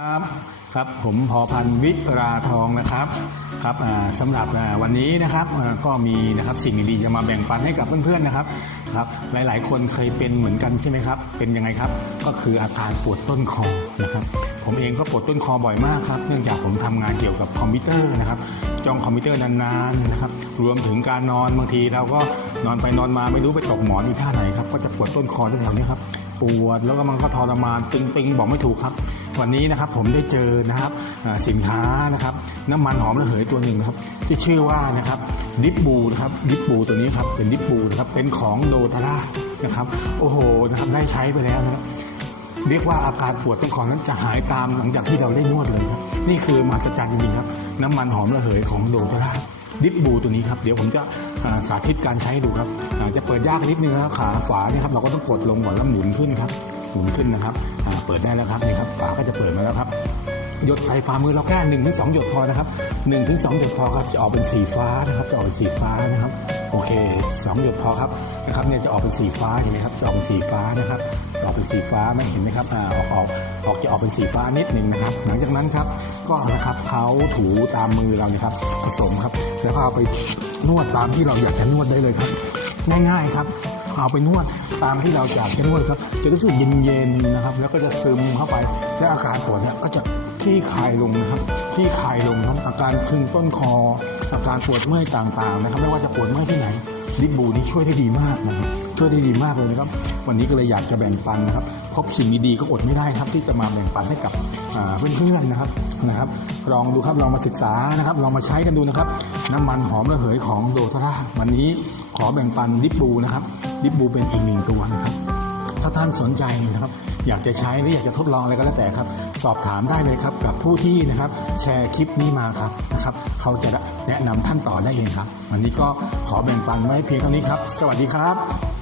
ครับครับผมพอพันธุ์วิราทองนะครับครับสำหรับวันนี้นะครับก็มีนะครับสิ่งดีๆจะมาแบ่งปันให้กับเพื่อนๆนะครับครับหลายๆ คนเคยเป็นเหมือนกันใช่ไหมครับ เป็นยังไงครับ ก็คืออาการปวดต้นคอนะครับ ผมเองก็ปวดต้นคอบ่อยมากครับ เนื่องจากผมทำงานเกี่ยวกับคอมพิวเตอร์นะครับจ้องคอมพิวเตอร์นานๆนะครับรวมถึงการนอนบางทีเราก็นอนไปนอนมาไม่รู้ไปตกหมอนอีท่าไหนครับก็จะปวดต้นคอแถวๆนี้ครับปวดแล้วก็มันก็ทรมานตึงๆบอกไม่ถูกครับ วันนี้นะครับผมได้เจอนะครับสินค้านะครับน้ำมันหอมระเหยตัวหนึ่งนะครับที่ชื่อว่านะครับดิปบูนะครับดิปบูตัวนี้ครับเป็นดิปบูนะครับเป็นของโดทาร่านะครับโอ้โหนะครับได้ใช้ไปแล้วนะครับเรียกว่าอาการปวดต้นคอนั้นจะหายตามหลังจากที่เราได้นวดเลยครับ นี่คือมหัศจรรย์จริงๆครับ น้ำมันหอมระเหยของโดทาร่าดิปบูตัวนี้ครับเดี๋ยวผมจะสาธิตการใช้ดูครับจะเปิดยากนิดนึงนะขาขวาเนี่ยครับเราก็ต้องกดลงก่อนแล้วหมุนขึ้นครับ หมุนขึ้นนะครับเปิดได้แล้วครับนี่ครับฝาก็จะเปิดมาแล้วครับหยดใส่ฝ่ามือเราแค่หนึ่งถึงสองหยดพอนะครับหนึ่งถึงสองหยดพอครับจะออกเป็นสีฟ้านะครับจะออกเป็นสีฟ้านะครับโอเคสองหยดพอครับนะครับเนี่ยจะออกเป็นสีฟ้าเห็นไหมครับจะออกเป็นสีฟ้านะครับออกเป็นสีฟ้าไม่เห็นไหมครับอ่าออกออกออกจะออกเป็นสีฟ้านิดหนึ่งนะครับ หลังจากนั้นครับก็นะครับเขาถูตามมือเราเนี่ยครับผสมครับ แล้วก็เอาไปนวดตามที่เราอยากจะนวดได้เลยครับ ง่ายๆครับ เอาไปนวดตามที่เราอยากจะนวดครับ จะรู้สึกเย็นๆนะครับ แล้วก็จะซึมเข้าไป และอาการปวดเนี่ยก็จะที่คลายลงนะครับที่คลายลงครับอาการคลึงต้นคอ อาการปวดเมื่อยต่างๆนะครับ ไม่ว่าจะปวดเมื่อยที่ไหน ลิบบูนี่ช่วยได้ดีมากนะครับช่วยได้ดีมากเลยนะครับ วันนี้ก็เลยอยากจะแบ่งปันนะครับพบสิ่งดีๆก็อดไม่ได้ครับ ที่จะมาแบ่งปันให้กับเพื่อนๆนะครับนะครับ ลองดูครับลองมาศึกษานะครับลองมาใช้กันดูนะครับ น้ำมันหอมระเหยของโดทาร่าวันนี้ขอแบ่งปันลิบบูนะครับลิบบูเป็นอีกหนึ่งตัวนะครับ ถ้าท่านสนใจนะครับ อยากจะใช้หรืออยากจะทดลองอะไรก็แล้วแต่ครับ สอบถามได้เลยครับกับผู้ที่นะครับแชร์คลิปนี้มาครับนะครับเขาจะแนะนำท่านต่อได้เองครับ วันนี้ก็ขอแบ่งปันไว้เพียงเท่านี้ครับ สวัสดีครับ